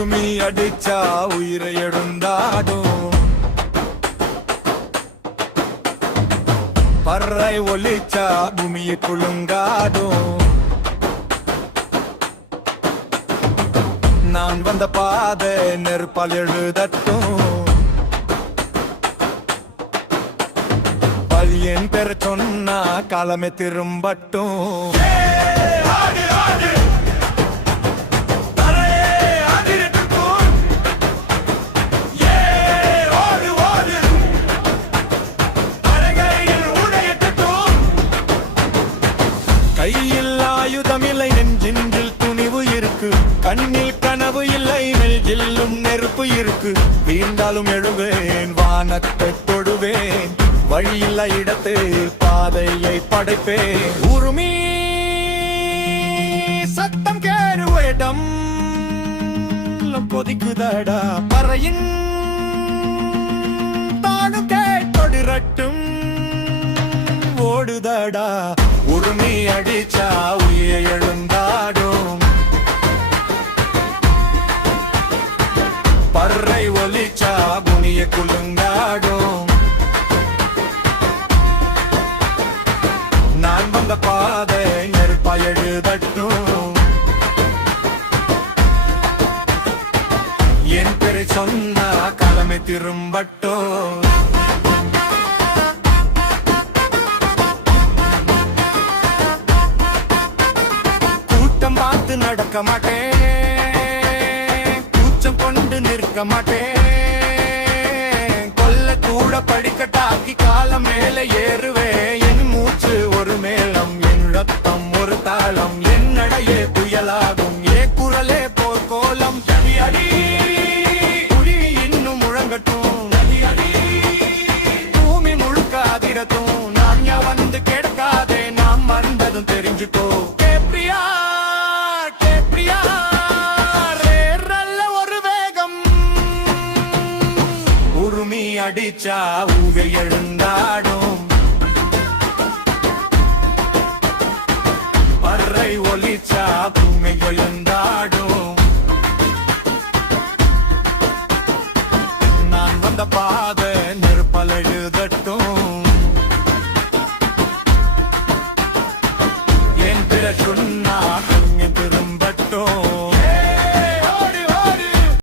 உருமி அடிச்சா உயிரை எழுந்தாடும். பறை ஒலிச்சா பூமியை குலுங்காடும். நான் வந்த பாதை நெருப்பால் எழுதட்டும். பழியன் பெற சொன்னா காலமே திரும்பட்டும். கையில் ஆயுதமில்லை, நெஞ்சில் துணிவு இருக்கு. கண்ணில் கனவு இல்லை, நெஞ்சிலும் நெருப்பு இருக்கு. வீழ்ந்தாலும் எழுவேன், வானத்தை தொடுவேன். வழியில்லை இடத்து பாதையை படைப்பேன். உருமி சத்தம் கேருவேடம் கொதிக்குதடா. பறையின் தானு கேட்டொடிரட்டும் ஓடுதடா. உருமி அடிச்சா உயிரை எழுந்தாடும். பறை ஒலிச்சா புனிய குலுங்காடும். நான் வந்த பாதை நெருப்பா எழுதட்டும். என் பேரை சொன்னா காலமே திரும்பட்டும். பார்த்து நடக்க மாட்டேன், கூச்சம் கொண்டு நிற்க மாட்டேன். கொல்ல கூட படிக்கட்டாக்கி காலம் மேலே ஏறுவேன். என் மூச்சு ஒரு மேளம், என் ரத்தம் ஒரு தாளம். என் நடையே புயலாகும், ஏ குரலே போர்க்கோலம். அடி குடி இன்னும் முழங்கட்டும், பூமி முழுக்க அதிரட்டும். நான் வந்து கிடக்காதே, நாம் மறந்ததும் தெரிஞ்சுக்கோ. உருமி அடிச்சா ஊகை எழுந்தாடும். பறை ஒலிச்சா பூமி எழுந்தாடும். நான் வந்த பாதை